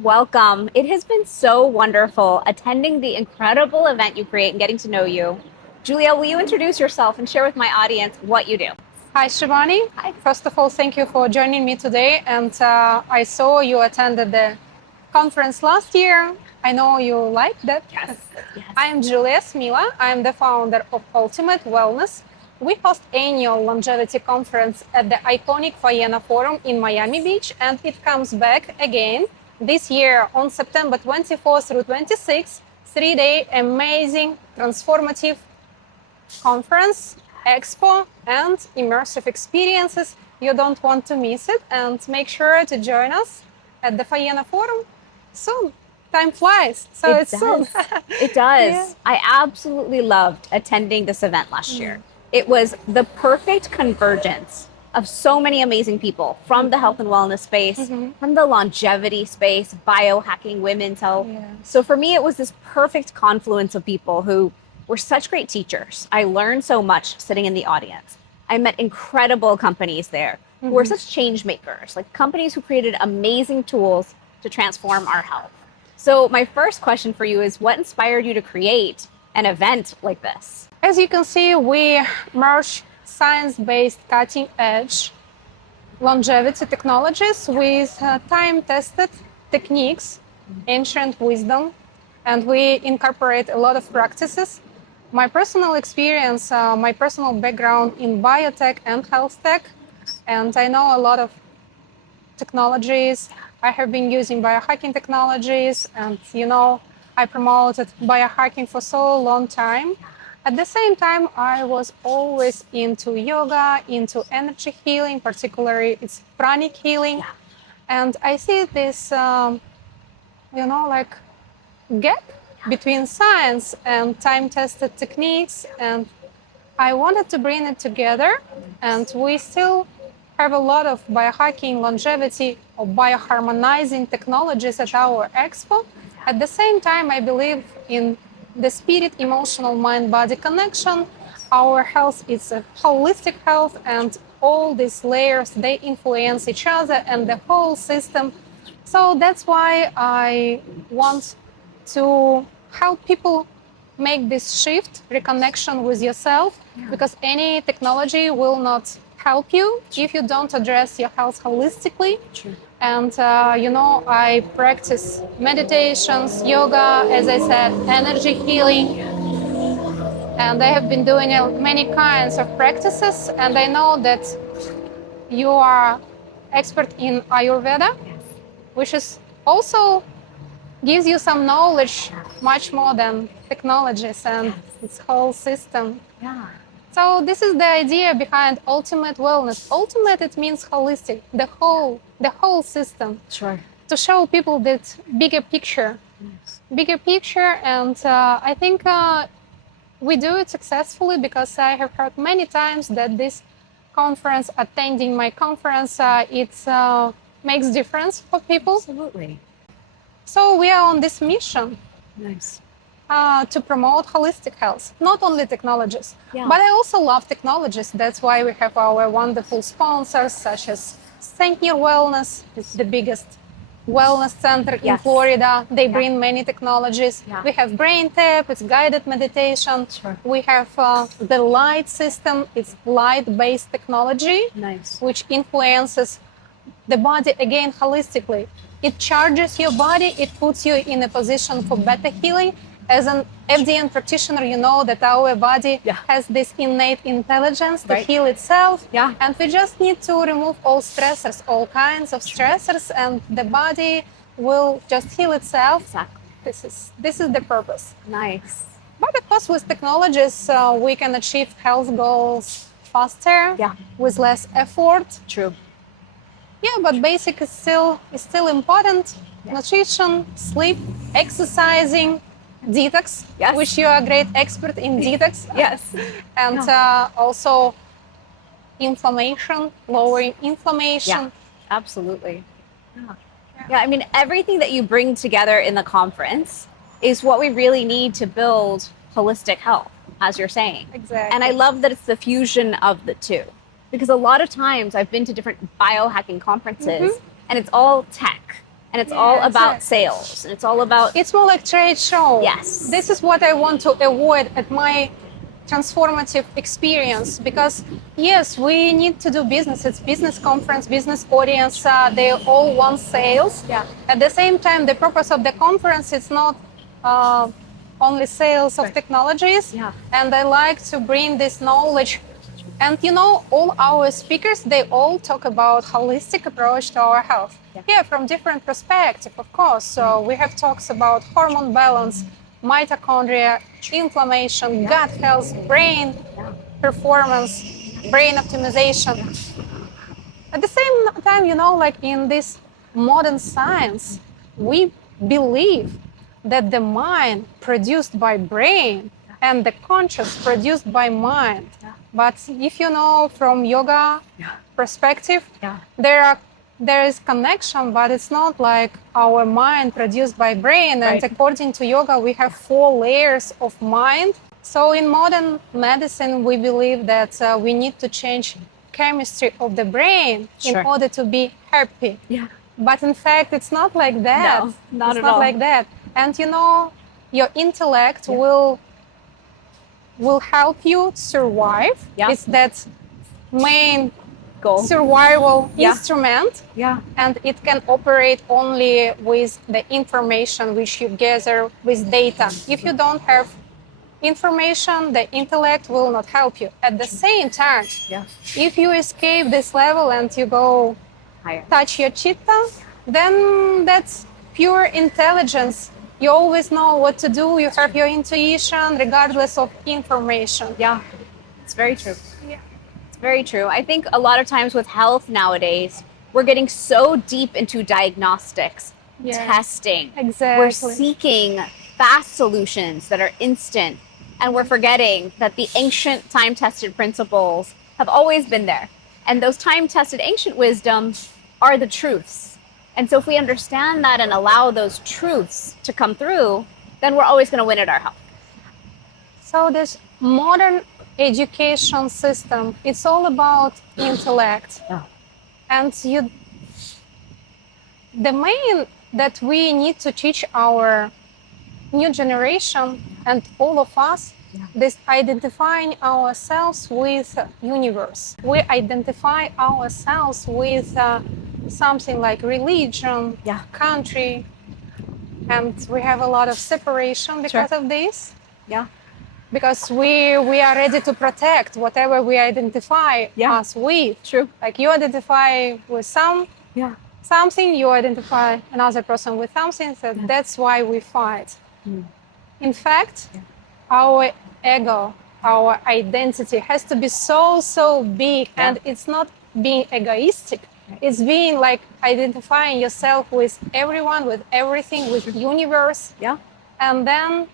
Welcome. It has been so wonderful attending the incredible event you create and getting to know you. Julia, will you introduce yourself and share with my audience what you do? Hi, Shivani. Hi. First of all, thank you for joining me today. And I saw you attended the conference last year. I know you liked that. Yes. Yes. I am Julia Smila. I am the founder of Ultimate Wellness. We host annual longevity conference at the iconic Faena Forum in Miami Beach, and it comes back again this year on September 24th through 26th. 3-day amazing, transformative conference, expo, and immersive experiences. You don't want to miss it, and make sure to join us at the Faena Forum soon. Time flies, so It it's does. soon. It does. Yeah. I absolutely loved attending this event last year. It was the perfect convergence of so many amazing people from the health and wellness space, from the longevity space, biohacking, women's health. Yeah. So for me, it was this perfect confluence of people who were such great teachers. I learned so much sitting in the audience. I met incredible companies there who were such change makers, like companies who created amazing tools to transform our health. So my first question for you is, what inspired you to create an event like this? As you can see, we merge science-based cutting-edge longevity technologies with time-tested techniques, ancient wisdom, and we incorporate a lot of practices. My personal experience, my personal background in biotech and health tech, and I know a lot of technologies. I have been using biohacking technologies, and I promoted biohacking for so long time. At the same time, I was always into yoga, into energy healing, particularly it's pranic healing. And I see this, like gap between science and time-tested techniques, and I wanted to bring it together. And we still have a lot of biohacking, longevity, or bioharmonizing technologies at our expo. At the same time, I believe in the spirit, emotional, mind-body connection. Our health is a holistic health, and all these layers, they influence each other and the whole system. So that's why I want to help people make this shift, reconnection with yourself, because any technology will not help you if you don't address your health holistically. True. And, I practice meditations, yoga, as I said, energy healing. And I have been doing many kinds of practices. And I know that you are expert in Ayurveda, which is also gives you some knowledge, much more than technologies and its whole system. Yeah. So this is the idea behind ultimate wellness. Ultimate, it means holistic, the whole system. Sure. To show people that bigger picture, and I think we do it successfully, because I have heard many times that this conference, attending my conference, it makes difference for people. Absolutely. So we are on this mission Nice. to promote holistic health, not only technologies. Yeah. But I also love technologies. That's why we have our wonderful sponsors, such as St. Near Wellness, it's the biggest wellness center in Yes. Florida. They bring many technologies. Yeah. We have Brain Tap, it's guided meditation. Sure. We have the light system, it's light-based technology, Nice. which influences the body again holistically. It charges your body, it puts you in a position for better healing. As an FDN practitioner, you know that our body has this innate intelligence to heal itself. Yeah. And we just need to remove all stressors, all kinds of stressors, and the body will just heal itself. Exactly. This is the purpose. Nice. But of course, with technologies, we can achieve health goals faster, with less effort. True. Yeah, but basic is still important. Nutrition, sleep, exercising, detox, which you are a great expert in detox. Yes. And also inflammation, lowering inflammation. Yeah, absolutely. Yeah, I mean, everything that you bring together in the conference is what we really need to build holistic health, as you're saying. Exactly. And I love that it's the fusion of the two. Because a lot of times I've been to different biohacking conferences and it's all tech and it's all about sales and it's all about. It's more like trade show. Yes. This is what I want to avoid at my transformative experience, because yes, we need to do business. It's business conference, business audience. They all want sales. Yeah. At the same time, the purpose of the conference is not only sales of technologies. Yeah. And I like to bring this knowledge. And you know, all our speakers, they all talk about holistic approach to our health. Yeah, from different perspective, of course. So we have talks about hormone balance, mitochondria, inflammation, gut health, brain performance, brain optimization. At the same time, you know, like in this modern science, we believe that the mind produced by brain and the conscious produced by mind. But if you know from yoga perspective, there is connection, but it's not like our mind produced by brain. And according to yoga, we have 4 layers of mind. So in modern medicine, we believe that we need to change chemistry of the brain in order to be happy. Yeah. But in fact, it's not like that. No, not it's at not all. like that. And you know, your intellect will help you survive. Yeah. It's that main Goal. survival instrument. Yeah. And it can operate only with the information which you gather with data. If you don't have information, the intellect will not help you. At the same time, if you escape this level and you go higher, touch your chitta, then that's pure intelligence. You always know what to do. You have your intuition regardless of information. Yeah, it's very true. Yeah, it's very true. I think a lot of times with health nowadays, we're getting so deep into diagnostics, testing. Exactly. We're seeking fast solutions that are instant. And we're forgetting that the ancient time-tested principles have always been there. And those time-tested ancient wisdoms are the truths. And so if we understand that and allow those truths to come through, then we're always going to win at our health. So this modern education system, it's all about intellect. And the main that we need to teach our new generation and all of us, this identifying ourselves with universe. We identify ourselves with something like religion, country, and we have a lot of separation because of this. Yeah. Because we are ready to protect whatever we identify us with. True. Like you identify with something, you identify another person with something, so that's why we fight. In fact, our ego, our identity has to be so big, and it's not being egoistic. It's being like identifying yourself with everyone, with everything, with the universe. Yeah. And then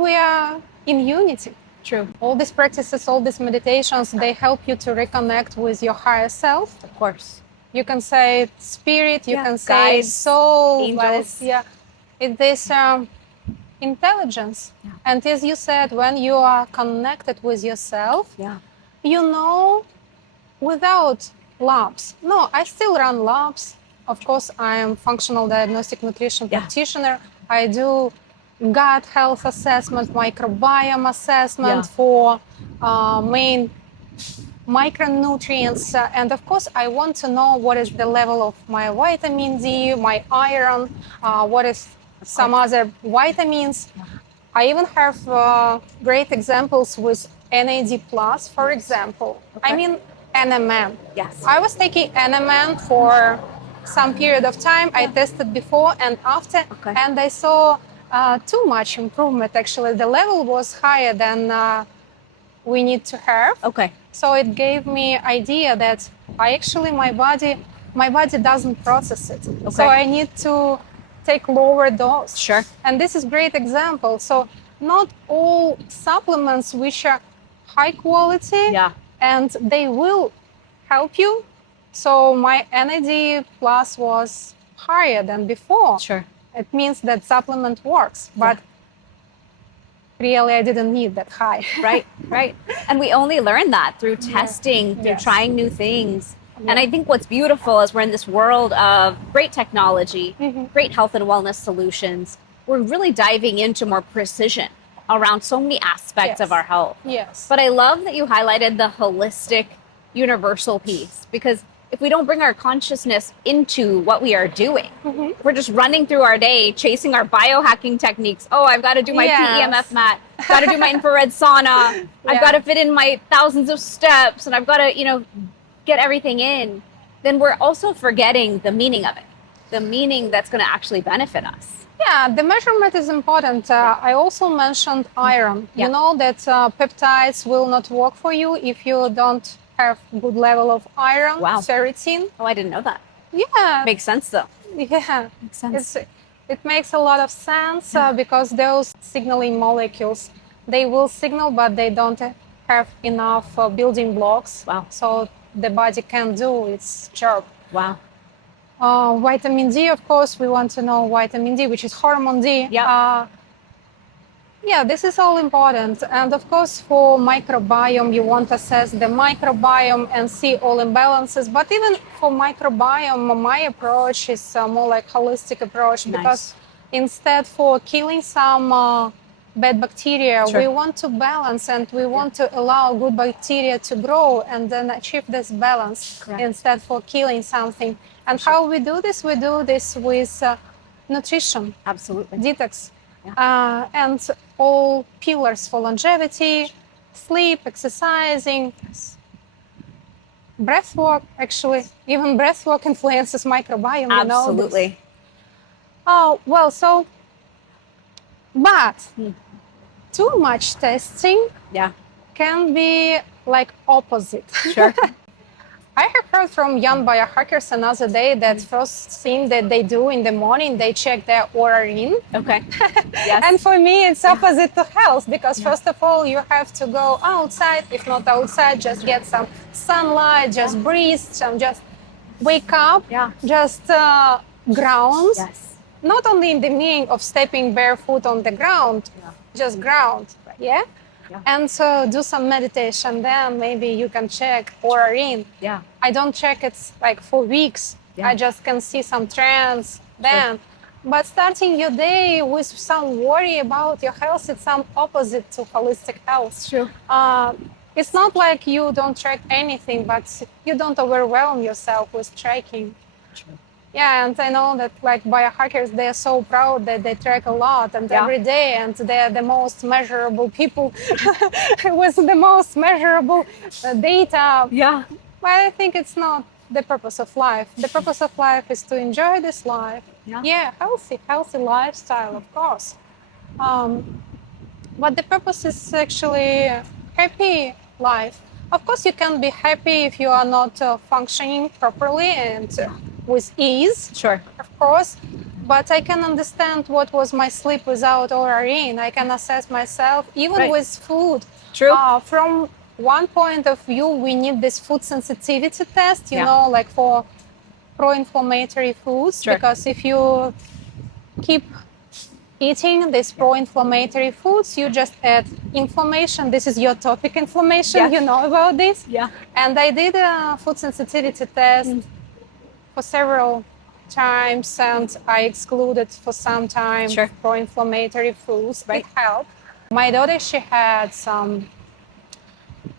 we are in unity. True. All these practices, all these meditations, they help you to reconnect with your higher self. Of course. You can say spirit, you can say guides, soul, angels. It's this intelligence. And as you said, when you are connected with yourself, you know, without labs. No, I still run labs. Of course, I am functional diagnostic nutrition practitioner. I do gut health assessment, microbiome assessment for main micronutrients. And of course, I want to know what is the level of my vitamin D, my iron, what is some other vitamins. I even have great examples with NAD+, for example. I mean, NMN. Yes. I was taking NMN for some period of time. I tested before and after, and I saw too much improvement. Actually, the level was higher than we need to have. So it gave me idea that my body doesn't process it. So I need to take lower dose. Sure. And this is great example. So not all supplements which are high quality and they will help you. So my NAD+ was higher than before. Sure. It means that supplement works. But really I didn't need that high. Right, right. And we only learn that through testing, through Yes. trying new things. And Yeah. I think what's beautiful is we're in this world of great technology, great health and wellness solutions. We're really diving into more precision around so many aspects of Yes. our health. Yes. But I love that you highlighted the holistic, universal piece, because if we don't bring our consciousness into what we are doing, if we're just running through our day, chasing our biohacking techniques. Oh, I've got to do my Yes. PEMF mat, got to do my infrared sauna, I've got to fit in my thousands of steps, and I've got to, get everything in. Then we're also forgetting the meaning of it, the meaning that's going to actually benefit us. Yeah, the measurement is important. I also mentioned iron. Yeah. You know that peptides will not work for you if you don't have good level of iron, Wow. ferritin. Oh, I didn't know that. Yeah, Makes sense though. yeah, Makes sense. it makes a lot of sense because those signaling molecules, they will signal, but they don't have enough building blocks. Wow. So the body can do its job. Wow. Vitamin D, of course, we want to know vitamin D, which is hormone D. Yeah. Yeah, this is all important. And of course, for microbiome, you want to assess the microbiome and see all imbalances. But even for microbiome, my approach is more like holistic approach because instead for killing some bad bacteria, we want to balance and we want to allow good bacteria to grow and then achieve this balance instead for killing something. And how we do this? We do this with nutrition. Absolutely. Detox. And all pillars for longevity, sleep, exercising, breath work, actually. Even breath work influences microbiome, Absolutely. You know. Oh, well, so, but too much testing can be like opposite. Sure. I have heard from young biohackers another day that first thing that they do in the morning, they check their urine. Okay. Yes. And for me, it's opposite to health because first of all, you have to go outside. If not outside, just get some sunlight, just breathe, just wake up, just ground. Yes. Not only in the meaning of stepping barefoot on the ground, just ground. Yeah. And so do some meditation, then maybe you can check urine. Yeah. I don't check it like for weeks. I just can see some trends then. But starting your day with some worry about your health, it's some opposite to holistic health. True. It's not like you don't track anything, but you don't overwhelm yourself with tracking. True. Yeah, and I know that like biohackers, they're so proud that they track a lot and every day, and they're the most measurable people with the most measurable data. Yeah. But I think it's not the purpose of life. The purpose of life is to enjoy this life. Yeah, healthy lifestyle, of course. But the purpose is actually happy life. Of course, you can be happy if you are not functioning properly and with ease. Sure. Of course. But I can understand what was my sleep without urine. I can assess myself even with food. True. From one point of view, we need this food sensitivity test, you know, like for pro-inflammatory foods. Because if you keep eating these pro-inflammatory foods, you just add inflammation. This is your topic, inflammation. You know about this? Yeah. And I did a food sensitivity test for several times, and I excluded for some time pro-inflammatory foods. It helped. My daughter, she had some,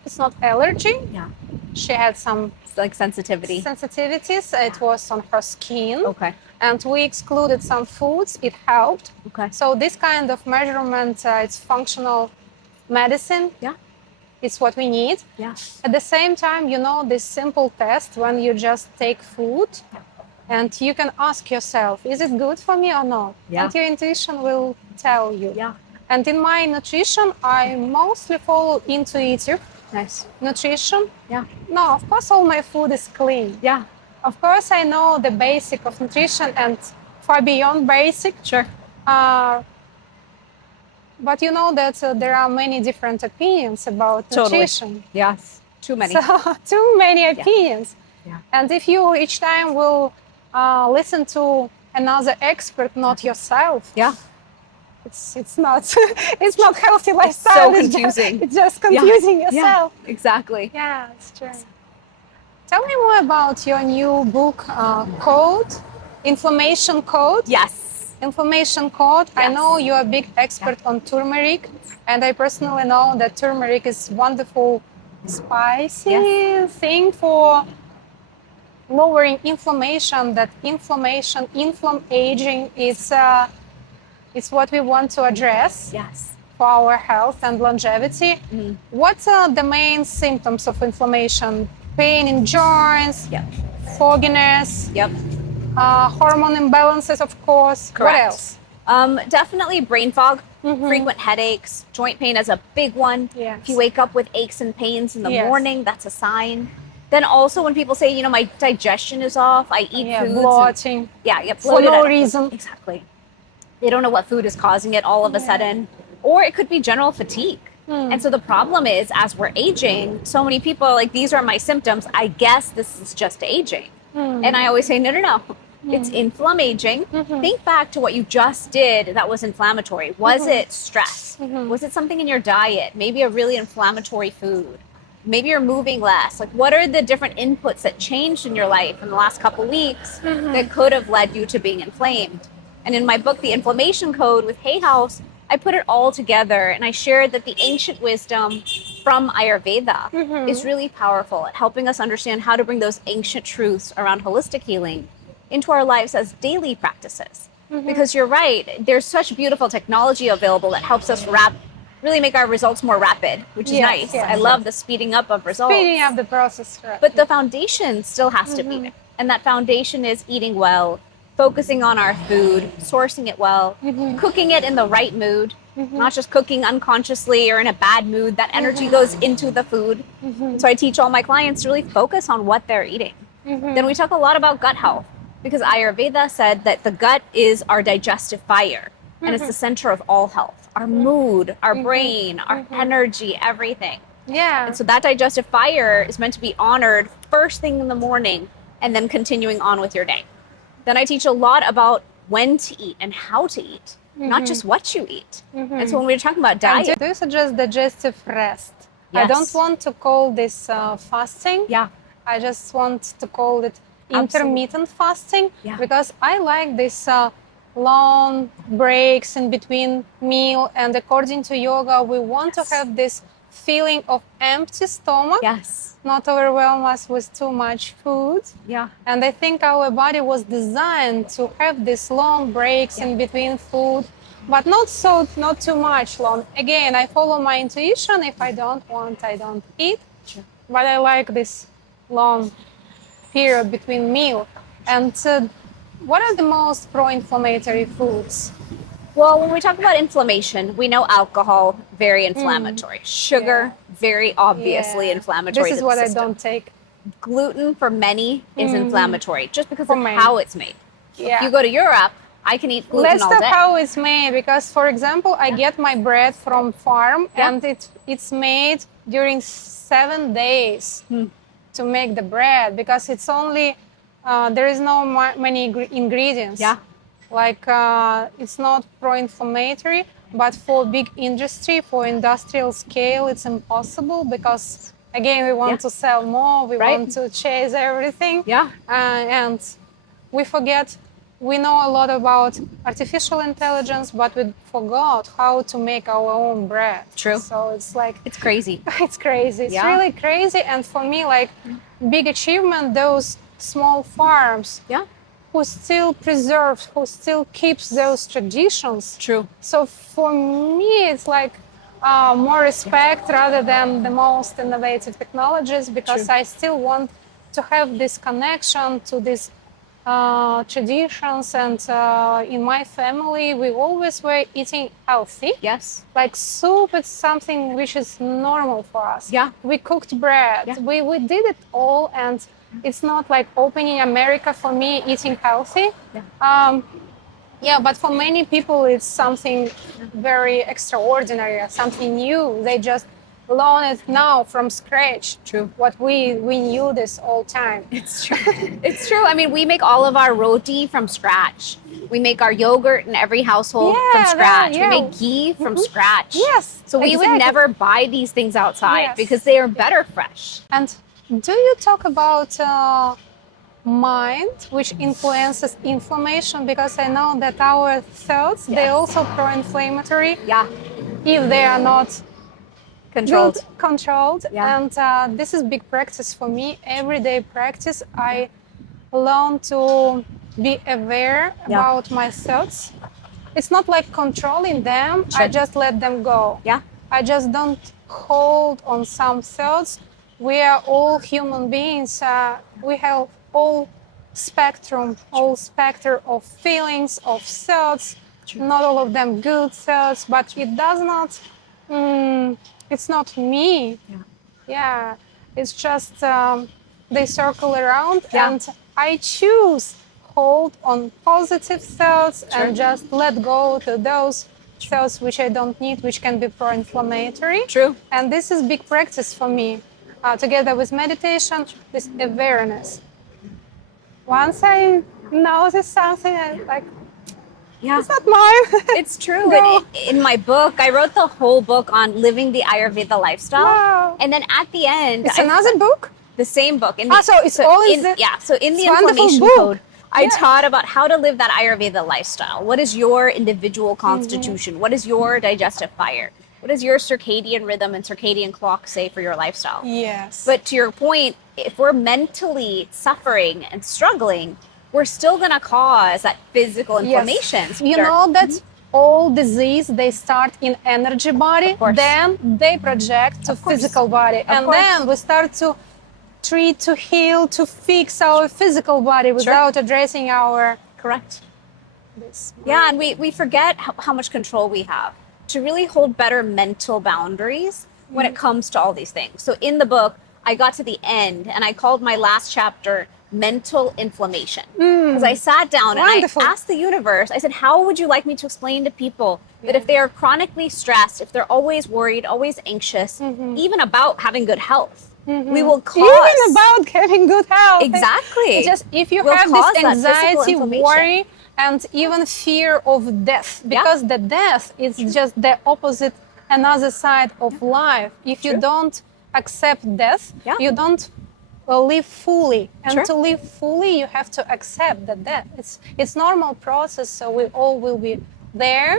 it's not allergy. Yeah. She had some like sensitivities. It was on her skin. Okay. And we excluded some foods. It helped. Okay. So this kind of measurement, it's functional medicine. Yeah. It's what we need. Yeah. At the same time, you know, this simple test when you just take food and you can ask yourself, is it good for me or not? Yeah. And your intuition will tell you. Yeah. And in my nutrition, I mostly follow intuitive nutrition. Yeah. No, of course, all my food is clean. Yeah. Of course, I know the basic of nutrition and far beyond basic. Sure. But you know that there are many different opinions about nutrition. Yes. Too many. So, too many opinions. Yeah. And if you each time will listen to another expert, not yourself, it's not it's not healthy so lifestyle. confusing. It's just confusing Yeah, yourself. exactly. Yeah, it's true. Tell me more about your new book, Code, Inflammation Code. Yes. Inflammation Code. I Yes. know you're a big expert on turmeric, and I personally know that turmeric is wonderful spicy thing for lowering inflammation. That inflammation, aging is what we want to address Yes. for our health and longevity. Mhm. What are the main symptoms of inflammation? Pain in joints, Yep. fogginess, Yep. hormone imbalances, of course. Correct. What else? Definitely brain fog, frequent headaches, joint pain is a big one. Yes. If you wake up with aches and pains in the Yes. morning, that's a sign. Then also when people say, my digestion is off, I eat Yeah, foods. bloating. Yeah, For bloated no at- reason. Exactly. They don't know what food is causing it all of a sudden. Or it could be general fatigue. And so the problem is, as we're aging, so many people are like, these are my symptoms. I guess this is just aging. And I always say, no. It's inflammaging. Think back to what you just did that was inflammatory. Was it stress? Was it something in your diet? Maybe a really inflammatory food? Maybe you're moving less. Like, what are the different inputs that changed in your life in the last couple weeks that could have led you to being inflamed? And in my book, The Inflammation Code with Hay House, I put it all together and I shared that the ancient wisdom from Ayurveda is really powerful at helping us understand how to bring those ancient truths around holistic healing into our lives as daily practices. Because you're right, there's such beautiful technology available that helps us really make our results more rapid, which is nice. I love the speeding up of results. Speeding up the process. Correct. But the foundation still has to be there. And that foundation is eating well, focusing on our food, sourcing it well, cooking it in the right mood, not just cooking unconsciously or in a bad mood. That energy goes into the food. So I teach all my clients to really focus on what they're eating. Then we talk a lot about gut health because Ayurveda said that the gut is our digestive fire and it's the center of all health. Our mood, our brain, our energy, everything. Yeah. And so that digestive fire is meant to be honored first thing in the morning and then continuing on with your day. Then I teach a lot about when to eat and how to eat, not just what you eat. And so when we're talking about diet, And do you suggest digestive rest? I don't want to call this fasting. yeah, I just want to call it intermittent fasting because I like this long breaks in between meal. And according to yoga, we want to have this feeling of empty stomach, not overwhelm us with too much food. Yeah. And I think our body was designed to have these long breaks in between food, but not too much long. Again, I follow my intuition. If I don't want, I don't eat. But I like this long period between meal. And what are the most pro-inflammatory foods? Well, when we talk about inflammation, we know alcohol, very inflammatory. Sugar, very obviously inflammatory. This is to the what system. I don't take. Gluten for many is inflammatory just because For of many. how it's made. Yeah. If you go to Europe, I can eat gluten Let's all talk day. how it's made because, for example, I get my bread from farm and it's made during 7 days to make the bread because it's only there is no many ingredients. Yeah. Like it's not pro-inflammatory, but for big industry, for industrial scale, it's impossible because again we want to sell more, we want to chase everything. Yeah. And we forget. We know a lot about artificial intelligence, but we forgot how to make our own bread. True. So it's like It's crazy. it's crazy. It's really crazy. And for me, like big achievement, those small farms who still preserves, who still keeps those traditions. True. So for me, it's like more respect rather than the most innovative technologies because I still want to have this connection to this traditions. And in my family, we always were eating healthy. Yes. Like soup, it's something which is normal for us. Yeah. We cooked bread. Yeah. We did it all, and it's not like opening America for me eating healthy. But for many people, it's something very extraordinary, something new. They just learn it now from scratch. True. What we knew this all time. It's true. It's true. I mean, we make all of our roti from scratch. We make our yogurt in every household from scratch. yeah. We make ghee from scratch. Yes, So we would exactly. never buy these things outside Yes. because they are better fresh. And do you talk about mind, which influences inflammation? Because I know that our thoughts, they Yes. also pro-inflammatory Yeah. if they are not Controlled. good controlled. Yeah. And this is big practice for me. Everyday practice. I learn to be aware Yeah. about my thoughts. It's not like controlling them. Sure. I just let them go. Yeah. I just don't hold on some thoughts. We are all human beings. We have all spectrum of feelings, of thoughts. True. Not all of them good thoughts, but it does not. It's not me. Yeah. Yeah, it's just they circle around, Yeah. and I choose hold on positive thoughts Sure. and just let go to those thoughts which I don't need, which can be pro-inflammatory. True. And this is big practice for me, together with meditation, this awareness. Once I notice something, I like, Yeah. it's not mine. It's true. Go. In my book, I wrote the whole book on living the Ayurveda lifestyle. Wow. And then at the end, It's another book? the same book. In the, So it's all in the... yeah. So in the It's wonderful inflammation book. code, I Yeah. taught about how to live that Ayurveda lifestyle. What is your individual constitution? What is your digestive fire? What does your circadian rhythm and circadian clock say for your lifestyle? Yes. But to your point, if we're mentally suffering and struggling, we're still going to cause that physical inflammation. Yes. You know that all disease, they start in energy body, course. then they project to Of course. physical body. And course. then we start to treat, to heal, to fix our physical body without addressing our... Correct. This. Yeah, and we forget how much control we have to really hold better mental boundaries when it comes to all these things. So in the book, I got to the end and I called my last chapter Mental Inflammation. Because I sat down Wonderful. and I asked the universe, I said, how would you like me to explain to people that if they are chronically stressed, if they're always worried, always anxious, even about having good health, we will cause... Even about having good health. Exactly. It's just if you We'll have cause this that physical anxiety, inflammation. worry, and even fear of death, because the death is just the opposite, another side of life. If you True. don't accept death, Yeah. you don't live fully. And Sure. to live fully, you have to accept the death. It's normal process, so we all will be there.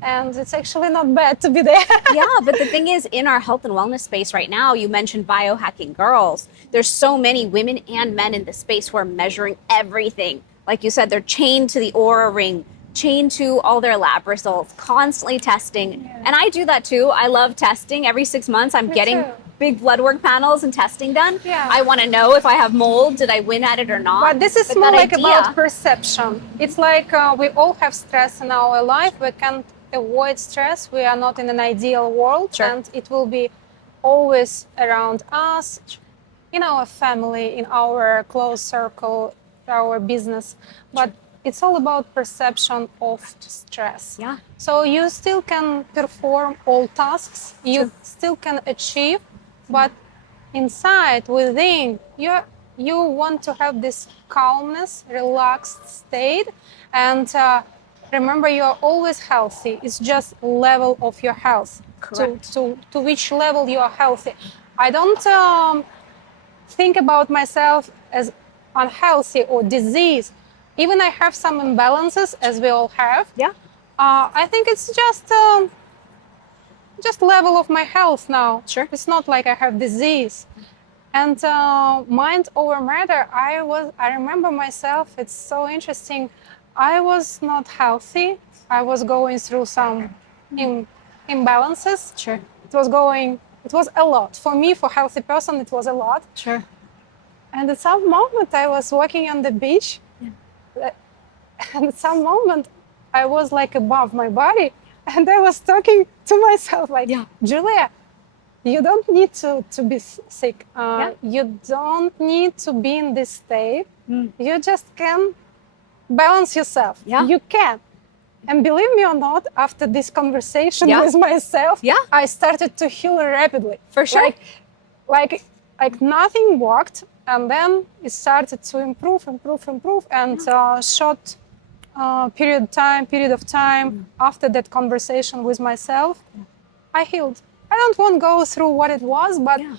And it's actually not bad to be there. Yeah, but the thing is, in our health and wellness space right now, you mentioned biohacking girls. There's so many women and men in this space who are measuring everything. Like you said, they're chained to the Aura ring, chained to all their lab results, constantly testing. And I do that too. I love testing. Every 6 months, I'm getting too. big blood work panels and testing done. Yeah. I want to know if I have mold, did I win at it or not? But this is more that like idea- about perception. It's like we all have stress in our life. We can't avoid stress. We are not in an ideal world, Sure. and it will be always around us, in our family, in our close circle, our business. But it's all about perception of stress. Yeah. So you still can perform all tasks. You True. still can achieve, but inside, within, you want to have this calmness, relaxed state, and remember, you are always healthy. It's just level of your health. Correct. To which level you are healthy. I don't think about myself as unhealthy or disease. Even I have some imbalances, as we all have. Yeah. I think it's just level of my health now. Sure. It's not like I have disease. And mind over matter, I remember myself, it's so interesting. I was not healthy. I was going through some imbalances. Sure. It was a lot. For me, for a healthy person, it was a lot. Sure. And at some moment, I was walking on the beach. And at some moment, I was like above my body. And I was talking to myself like, Yeah. Julia, you don't need to be sick. Yeah. You don't need to be in this state. You just can balance yourself. Yeah. You can. And believe me or not, after this conversation Yeah. with myself, Yeah. I started to heal rapidly. For sure. Like nothing worked, and then it started to improve, and short period of time after that conversation with myself, I healed. I don't want to go through what it was, but Yeah.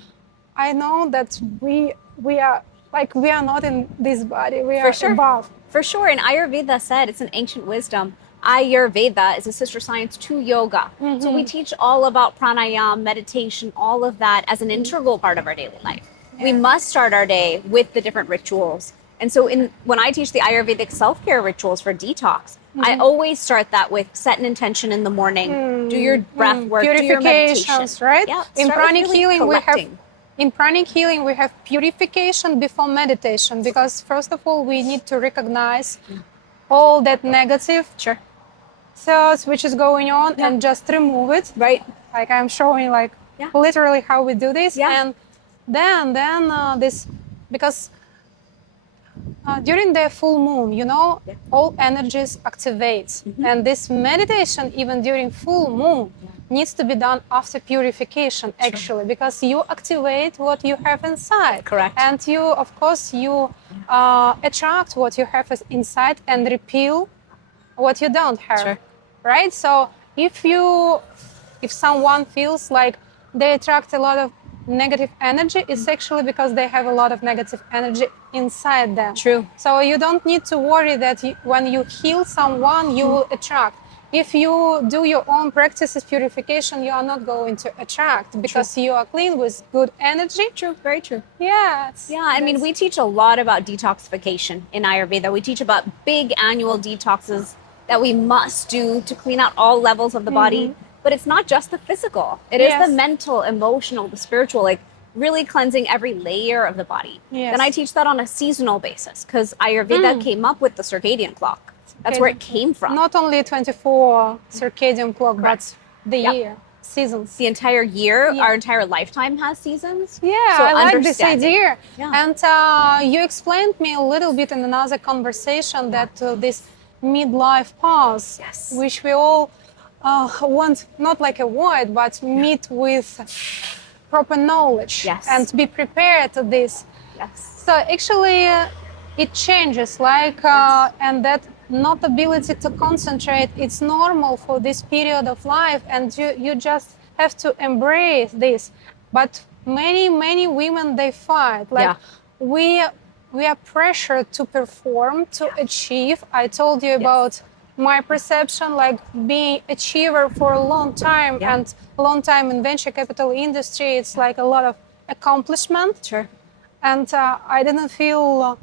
I know that we are not in this body. We For are sure. above. For sure. And Ayurveda said, it's an ancient wisdom. Ayurveda is a sister science to yoga. So we teach all about pranayama, meditation, all of that as an integral part of our daily life. We must start our day with the different rituals. And so when I teach the Ayurvedic self-care rituals for detox, I always start that with set an intention in the morning, do your breath work, do your meditation. Purifications, right? Yeah, In start with pranic really healing, collecting. in pranic healing, we have purification before meditation, because first of all, we need to recognize all that negative Sure. thoughts which is going on and just remove it. Right. Like I'm showing, like Yeah. literally how we do this, Yeah. and then this, because during the full moon, all energies activate, and this meditation, even during full moon, needs to be done after purification, actually, because you activate what you have inside. Correct. And you, of course, you attract what you have inside and repel what you don't have. Sure. Right? So if someone feels like they attract a lot of negative energy, it's actually because they have a lot of negative energy inside them. True. So you don't need to worry that when you heal someone, you will attract. If you do your own practices, purification, you are not going to attract, because you are clean with good energy. True. Very true. Yes. Yeah, I mean, we teach a lot about detoxification in Ayurveda. We teach about big annual detoxes that we must do to clean out all levels of the body. But it's not just the physical. It is the mental, emotional, the spiritual, like really cleansing every layer of the body. Yes. Then I teach that on a seasonal basis, because Ayurveda came up with the circadian clock. That's where it came from. Not only 24 circadian clock, Correct. but the year, seasons. The entire year, our entire lifetime has seasons. Yeah, So I like this understanding. idea. Yeah. And you explained me a little bit in another conversation that this midlife pause, Yes. which we all want, not like avoid, but meet with proper knowledge, Yes. and be prepared to this. Yes. So actually, it changes, and that not ability to concentrate, it's normal for this period of life, and you just have to embrace this. But many women, they fight. We are pressured to perform, to achieve. I told you about my perception, like being achiever for a long time, and a long time in venture capital industry, it's like a lot of accomplishment. Sure. And I didn't feel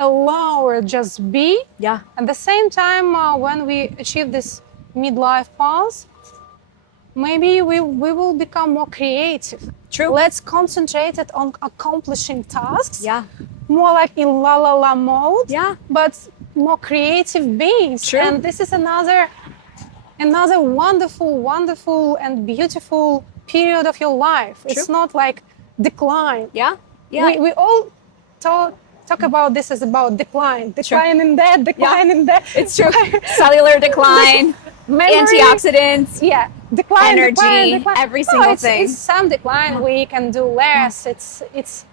allowed just be. Yeah. At the same time, when we achieve this midlife pause, maybe we will become more creative. True. Let's concentrate it on accomplishing tasks. Yeah. More like in la la la mode. Yeah. But more creative beings. True. And this is another wonderful and beautiful period of your life. True. It's not like decline. Yeah. Yeah. We all talk about this as about decline in that, decline in that. It's true. Cellular decline, Memory. antioxidants. Yeah, decline, Energy, every single thing. It's some decline we can do less. It's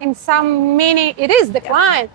in some many it is decline.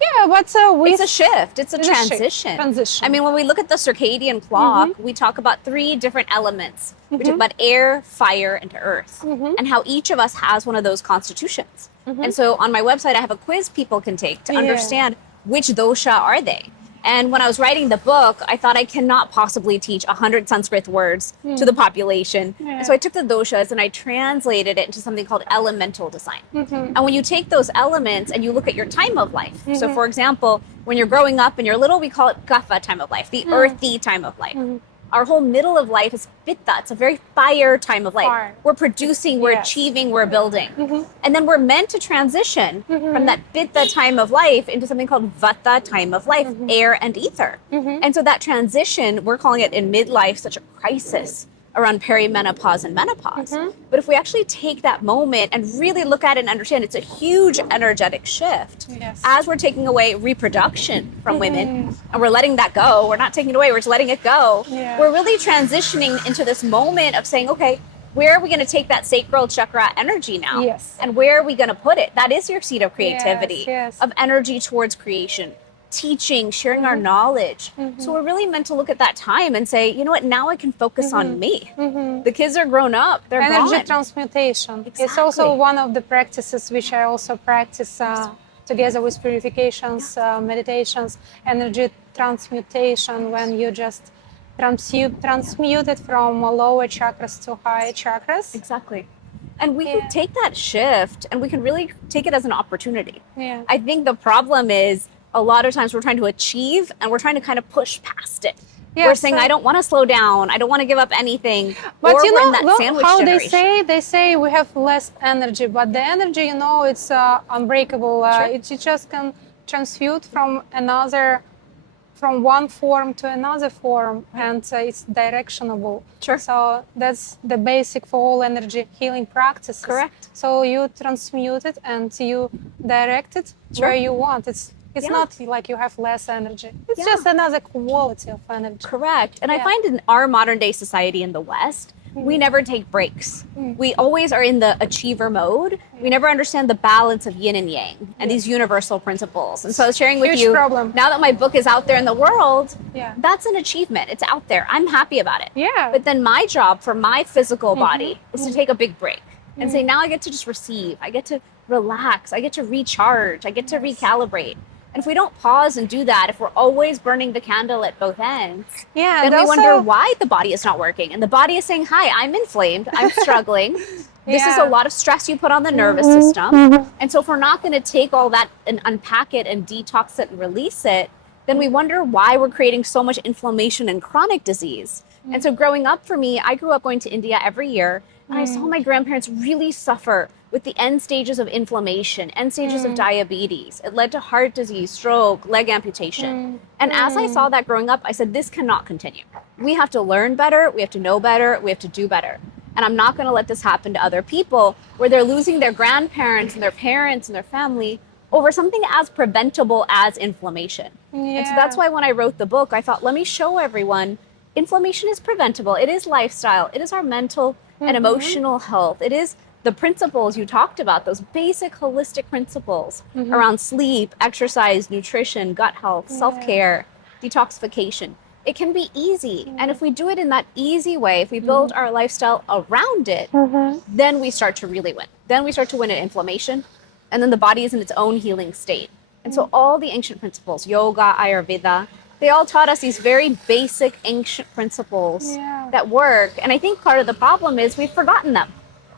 Yeah, but It's a shift. It's a It's a shift. transition. Transition. I mean, when we look at the circadian clock, we talk about 3 different elements. We talk about air, fire, and earth, and how each of us has one of those constitutions. And so on my website, I have a quiz people can take to understand which dosha are they. And when I was writing the book, I thought I cannot possibly teach 100 Sanskrit words to the population. And so I took the doshas and I translated it into something called elemental design. And when you take those elements and you look at your time of life, so for example, when you're growing up and you're little, we call it kapha time of life, the earthy time of life. Our whole middle of life is pitta. It's a very fire time of life. Fire. We're producing, we're achieving, we're building. And then we're meant to transition from that pitta time of life into something called vata time of life, air and ether. And so that transition, we're calling it in midlife such a crisis, around perimenopause and menopause. But if we actually take that moment and really look at it and understand it's a huge energetic shift, Yes. as we're taking away reproduction from women and we're letting that go, we're not taking it away, we're just letting it go. Yeah. We're really transitioning into this moment of saying, okay, where are we going to take that sacral chakra energy now? Yes. And where are we going to put it? That is your seed of creativity, Yes. of energy towards creation, teaching, sharing our knowledge. So we're really meant to look at that time and say, you know what, now I can focus on me. The kids are grown up, they're Energy gone. transmutation. It's Exactly. also one of the practices which I also practice together with purifications, meditations, energy transmutation, when you just transmute it from lower chakras to higher chakras. Exactly. And we Yeah. can take that shift and we can really take it as an opportunity. Yeah. I think the problem is a lot of times we're trying to achieve and we're trying to kind of push past it. Yeah, We're saying, so- I don't want to slow down. I don't want to give up anything. But or you we're know, in that look sandwich how generation. they say we have less energy, but the energy, you know, it's unbreakable. Sure. It just can transmute from one form to another form, and it's directionable. Sure. So that's the basic for all energy healing practices. Correct. So you transmute it and you direct it Sure. where you want. It's Yeah. not like you have less energy. It's Yeah. just another quality of energy. Correct. And I Yeah. find in our modern day society in the West, we never take breaks. We always are in the achiever mode. We never understand the balance of yin and yang and these universal principles. And so I was sharing with Huge you, problem. now that my book is out there in the world, Yeah. that's an achievement. It's out there. I'm happy about it. Yeah. But then my job for my physical body is to take a big break and say, now I get to just receive. I get to relax. I get to recharge. I get to recalibrate. And if we don't pause and do that, if we're always burning the candle at both ends, Yeah, then and we wonder also- why the body is not working. And the body is saying, hi, I'm inflamed, I'm struggling. This is a Yeah. lot of stress you put on the nervous system. And so if we're not going to take all that and unpack it and detox it and release it, then we wonder why we're creating so much inflammation and chronic disease. And so growing up for me, I grew up going to India every year, and I saw my grandparents really suffer with the end stages of inflammation, end stages of diabetes. It led to heart disease, stroke, leg amputation. And as I saw that growing up, I said, this cannot continue. We have to learn better, we have to know better, we have to do better. And I'm not going to let this happen to other people where they're losing their grandparents and their parents and their family over something as preventable as inflammation. And so that's why when I wrote the book, I thought, let me show everyone inflammation is preventable. It is lifestyle. It is our mental and emotional health. It is the principles you talked about, those basic holistic principles around sleep, exercise, nutrition, gut health, self-care, detoxification. It can be easy. And if we do it in that easy way, if we build our lifestyle around it, then we start to really win. Then we start to win in inflammation. And then the body is in its own healing state. And so all the ancient principles, yoga, Ayurveda, they all taught us these very basic ancient principles that work. And I think part of the problem is we've forgotten them.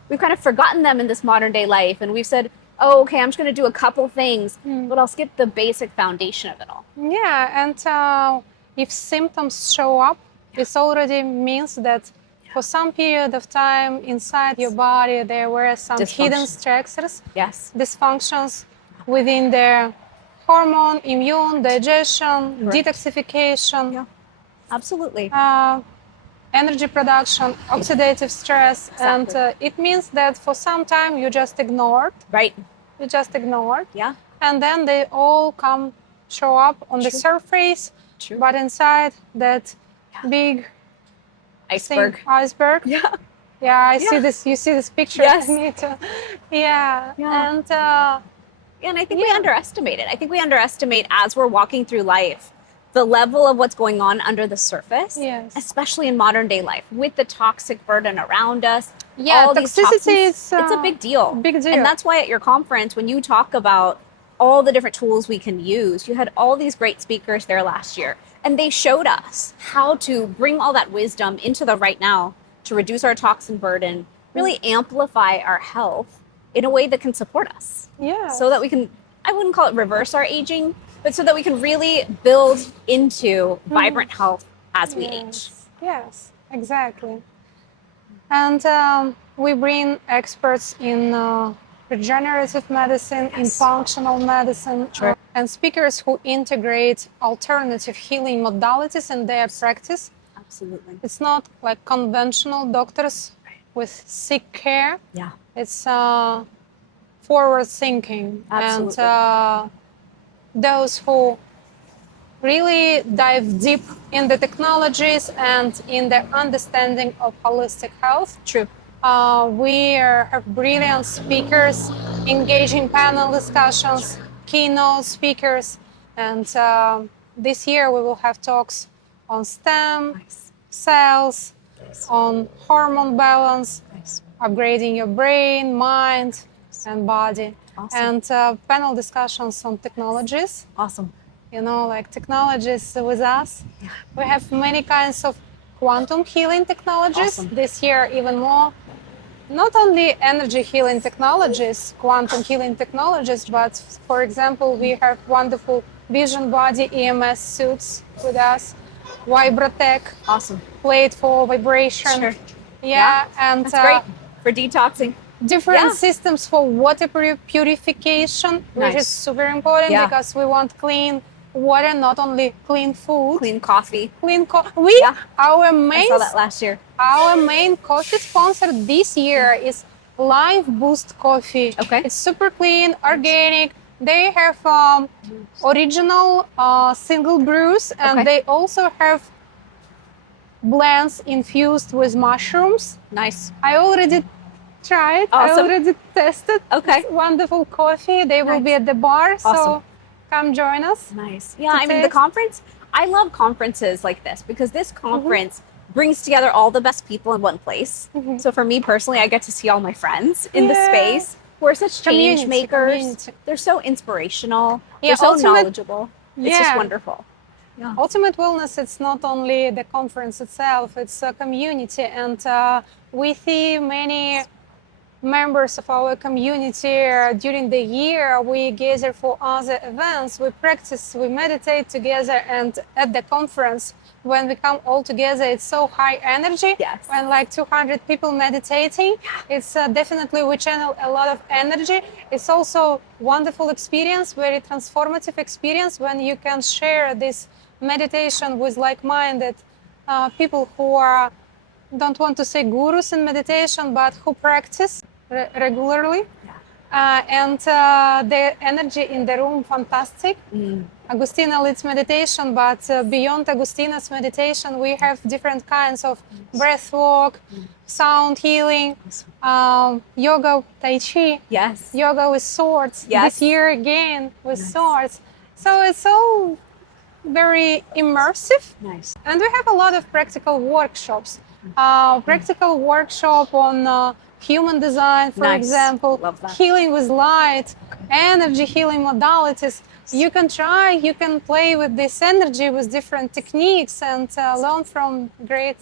We've kind of forgotten them in this modern day life. And we've said, oh, okay, I'm just going to do a couple things, but I'll skip the basic foundation of it all. Yeah, and if symptoms show up, it already means that for some period of time inside your body, there were some hidden stressors, Yes. dysfunctions within the hormone, immune, digestion, Correct. detoxification, Absolutely. energy production, oxidative stress. Exactly. And it means that for some time you just ignored. Right. You just ignored. Yeah. And then they all show up on the surface, True. but inside that big Iceberg. iceberg. Yeah. Yeah, I see Yeah. this. You see this picture? Yes. Me too. Yeah. Yeah. And And I think we underestimate it. I think we underestimate as we're walking through life the level of what's going on under the surface, Yes. especially in modern day life with the toxic burden around us. Yeah, all these toxicity toxins, is, it's a big deal. big deal. And that's why at your conference, when you talk about all the different tools we can use, you had all these great speakers there last year. And they showed us how to bring all that wisdom into the right now to reduce our toxin burden, really amplify our health in a way that can support us. yeah. So that we can, I wouldn't call it reverse our aging, but so that we can really build into vibrant health as we age. Yes, exactly. And we bring experts in regenerative medicine, in functional medicine, Sure. and speakers who integrate alternative healing modalities in their practice Absolutely. It's not like conventional doctors with sick care. Yeah. It's forward thinking. Absolutely. And those who really dive deep in the technologies and in the understanding of holistic health. True. We have brilliant speakers, engaging panel discussions, keynote speakers, and this year we will have talks on STEM, Nice. cells, Nice. on hormone balance, Nice. upgrading your brain, mind, and body, Awesome. and panel discussions on technologies. Awesome. You know, like technologies with us. We have many kinds of quantum healing technologies. Awesome. This year, even more. Not only energy healing technologies, quantum healing technologies, but for example, we have wonderful vision body EMS suits with us, Vibratech, Awesome. plate for vibration. Sure. Yeah, and That's great for detoxing. different Yeah. systems for water purification, which Nice. is super important Yeah. because we want clean water, not only clean food. Clean coffee. Yeah. Our I main saw that last year. Our main coffee sponsor this year is Life Boost Coffee. Okay. It's super clean, organic. They have original single brews, and Okay. they also have blends infused with mushrooms. Nice. I already tried. I Awesome. already tested. Okay. It's wonderful coffee. They will be Nice. at the bar, so Awesome. come join us. Nice. Yeah, To I mean, the taste. conference, I love conferences like this because this conference brings together all the best people in one place. So for me personally, I get to see all my friends in the Yeah. space who are such change Community, makers. community. They're so inspirational. Yeah, They're so ultimate- knowledgeable. It's just Yeah. wonderful. Yeah. Ultimate Wellness, it's not only the conference itself, it's a community. And we see many members of our community during the year. We gather for other events, we practice, we meditate together. And at the conference, when we come all together, it's so high energy. Yes. When like 200 people meditating, it's definitely we channel a lot of energy. It's also wonderful experience, very transformative experience when you can share this meditation with like-minded people who are, don't want to say gurus in meditation, but who practice regularly. And the energy in the room, fantastic. Agustina leads meditation, but beyond Agustina's meditation, we have different kinds of breath work, sound healing, yoga, tai chi, Yes. yoga with swords. Yes. This year again with Nice. swords. So it's all very immersive. Nice. And we have a lot of practical workshops. Practical workshop on human design, for Nice. example, Love that. healing with light, energy healing modalities. You can try, you can play with this energy with different techniques and learn from great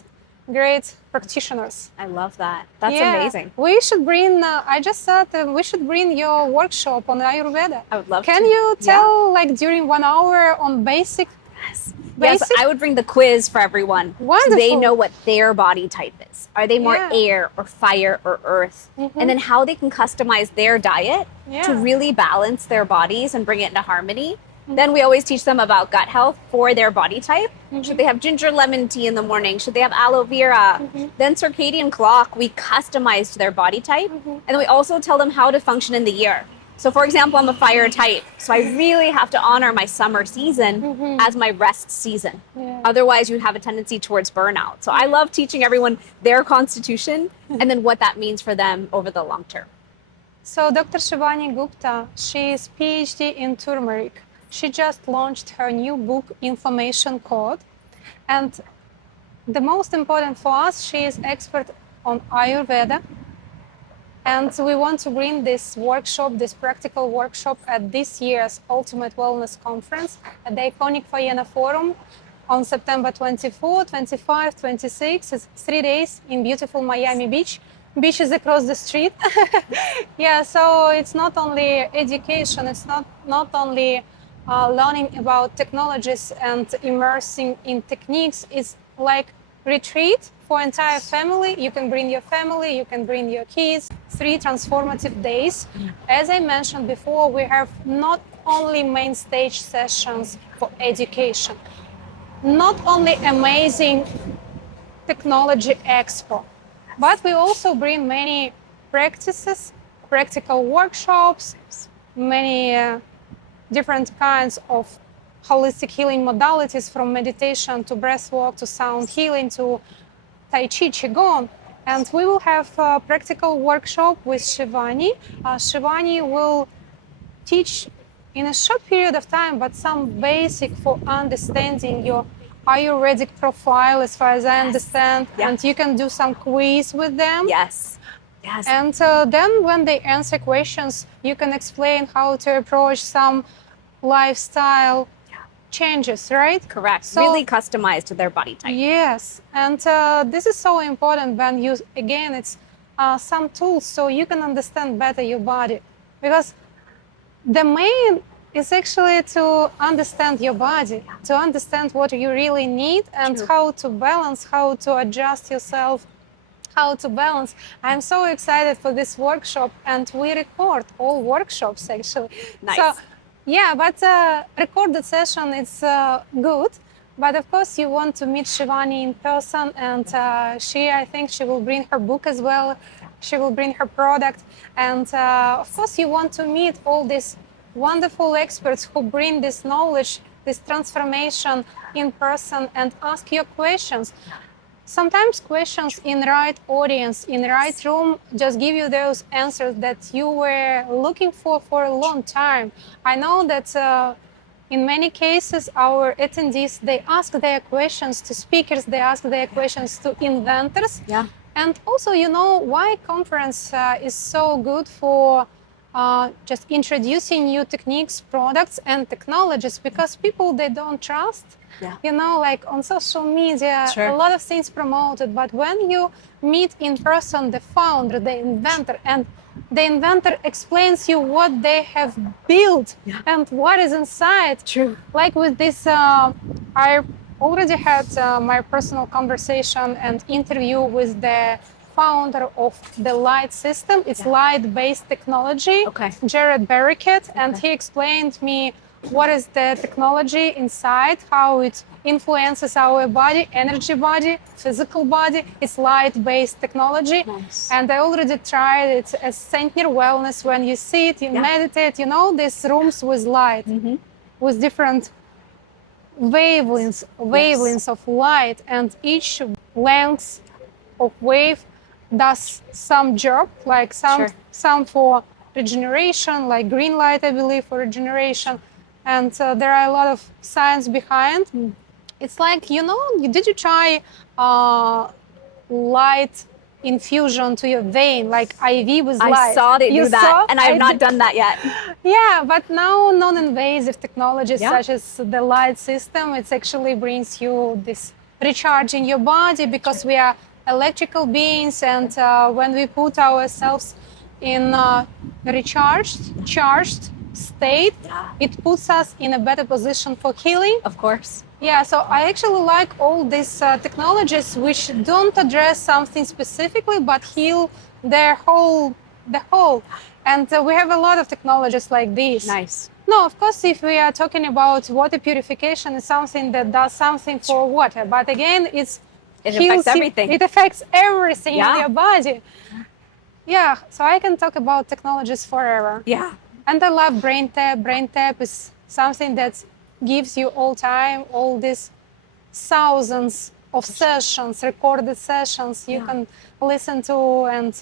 practitioners. I love that. That's Yeah. amazing. We should bring, I just said we should bring your workshop on Ayurveda. I would love Can to. you tell like during 1 hour on basic? Yes. Yes, Basic? I would bring the quiz for everyone. So they Wonderful. know what their body type is. Are they more Yeah. air or fire or earth? And then how they can customize their diet to Yeah. really balance their bodies and bring it into harmony. Then we always teach them about gut health for their body type. Should they have ginger lemon tea in the morning? Should they have aloe vera? Then circadian clock, we customize to their body type. And then we also tell them how to function in the year. So for example, I'm a fire type. So I really have to honor my summer season as my rest season. Yeah. Otherwise, you'd have a tendency towards burnout. So I love teaching everyone their constitution and then what that means for them over the long term. So Dr. Shivani Gupta, she is PhD in turmeric. She just launched her new book, Information Code. And the most important for us, she is expert on Ayurveda. And we want to bring this workshop, this practical workshop at this year's Ultimate Wellness Conference at the iconic Faena Forum on September 24, 25, 26. It's 3 days in beautiful Miami Beach. Beach is across the street. Yeah, so it's not only education, it's not only learning about technologies and immersing in techniques. It's like retreat for entire family. You can bring your family, you can bring your kids. 3 transformative days. As I mentioned before, we have not only main stage sessions for education, not only amazing technology expo. But we also bring many practices, practical workshops, many different kinds of holistic healing modalities, from meditation to breathwork to sound healing to Tai Chi, Qigong. And we will have a practical workshop with Shivani. Shivani will teach in a short period of time, but some basic for understanding your Ayurvedic profile, as far as I understand. Yeah. And you can do some quiz with them. Yes. Yes. And then when they answer questions, you can explain how to approach some lifestyle changes, right? Correct. So, really customized to their body type. yes. And this is so important when you, again, it's some tools so you can understand better your body. Because the main is actually to understand your body, to understand what you really need and True. how to balance, how to adjust yourself, how to balance. I'm so excited for this workshop, and we record all workshops actually. Nice. So, yeah, but recorded session is good. But of course, you want to meet Shivani in person, and I think she will bring her book as well. She will bring her product, and of course, you want to meet all these wonderful experts who bring this knowledge, this transformation in person, and ask your questions. Sometimes questions in right audience, in right room, just give you those answers that you were looking for a long time. I know that in many cases, our attendees, they ask their questions to speakers, they ask their questions to inventors. Yeah. And also, why conference is so good for just introducing new techniques, products, and technologies, because people, they don't trust. Yeah. Like on social media, Sure. a lot of things promoted, but when you meet in person the founder, the inventor, and the inventor explains you what they have built and what is inside. True. Like with this, I already had my personal conversation and interview with the founder of the light system. It's light-based technology, Okay. Jared Barriquet, and he explained me what is the technology inside, how it influences our body, energy body, physical body. It's light-based technology. Nice. And I already tried it as Sentner Wellness. When you sit, you meditate, these rooms with light, with different wavelengths of light, and each length of wave does some job, like some for regeneration, like green light, I believe, for regeneration. And there are a lot of science behind. It's like, did you try light infusion to your vein, like IV with light? I saw they do that, and I have not done that yet. Yeah, but now non-invasive technologies such as the light system, it actually brings you this recharging your body, because we are electrical beings, and when we put ourselves in charged state, it puts us in a better position for healing. Of course. Yeah, so I actually like all these technologies which don't address something specifically, but heal the whole. And we have a lot of technologies like this. Nice. No, of course, if we are talking about water purification, it's something that does something for water. But again, it affects everything. It affects everything in your body. Yeah, so I can talk about technologies forever. Yeah. And I love Brain Tap. Brain Tap is something that gives you all these thousands of sessions, recorded sessions you can listen to. And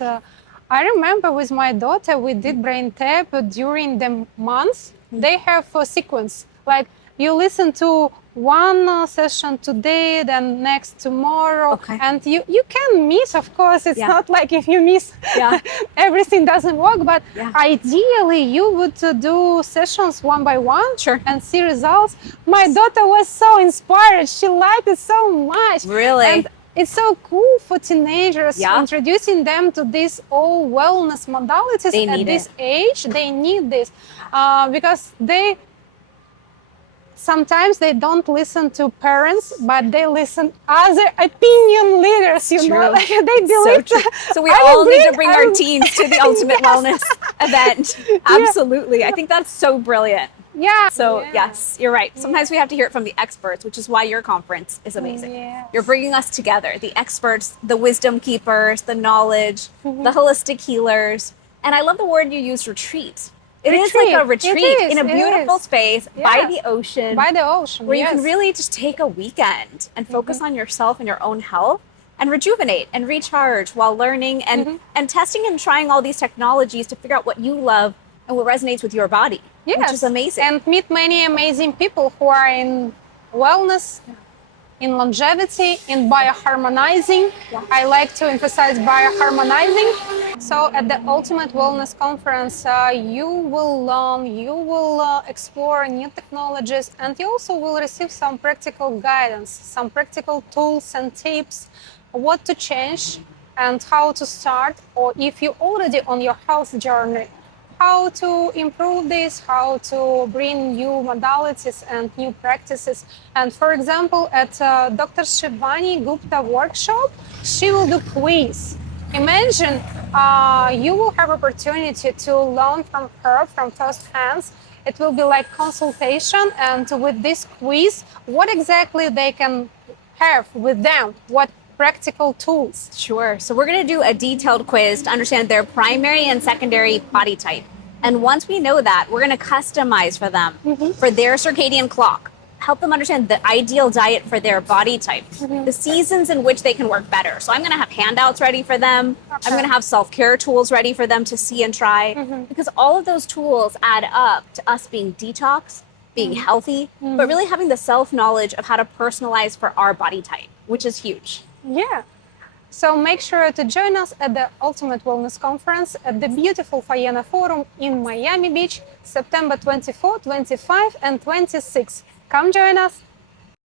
I remember with my daughter, we did Brain Tap during the month. They have a sequence, like you listen to one session today, then next tomorrow. Okay. And you can miss, of course. It's not like if you miss, everything doesn't work. But ideally, you would do sessions one by one and see results. My daughter was so inspired. She liked it so much. Really? And it's so cool for teenagers, introducing them to these all wellness modalities at this age. They need this because sometimes they don't listen to parents, but they listen other opinion leaders, they believe. So we all need to bring our teens to the Ultimate Wellness event. Absolutely. I think that's so brilliant. Yeah. So, Yeah. yes, you're right. Sometimes we have to hear it from the experts, which is why your conference is amazing. Yes. You're bringing us together, the experts, the wisdom keepers, the knowledge, Mm-hmm. the holistic healers. And I love the word you used, retreat. It is like a It retreat is. in a It beautiful is. space by Yes. the ocean By the ocean. where you Yes. can really just take a weekend and focus on yourself and your own health and rejuvenate and recharge while learning and testing and trying all these technologies to figure out what you love and what resonates with your body, which is Yes. amazing. And meet many amazing people who are in wellness, in longevity, in bioharmonizing. I like to emphasize bioharmonizing. So at the Ultimate Wellness Conference, you will learn, you will explore new technologies, and you also will receive some practical guidance, some practical tools and tips, what to change and how to start, or if you're already on your health journey, how to improve this, how to bring new modalities and new practices. And for example, at Dr. Shivani Gupta workshop, she will do quiz. Imagine you will have opportunity to learn from her from first hands. It will be like consultation, and with this quiz, what exactly they can have with them, what practical tools. Sure. So we're going to do a detailed quiz to understand their primary and secondary body type. And once we know that, we're going to customize for them for their circadian clock, help them understand the ideal diet for their body type, the seasons in which they can work better. So I'm going to have handouts ready for them. I'm going to have self-care tools ready for them to see and try, because all of those tools add up to us being detox, being healthy, but really having the self-knowledge of how to personalize for our body type, which is huge. Yeah. So make sure to join us at the Ultimate Wellness Conference at the beautiful Faena Forum in Miami Beach, September 24, 25, and 26. Come join us.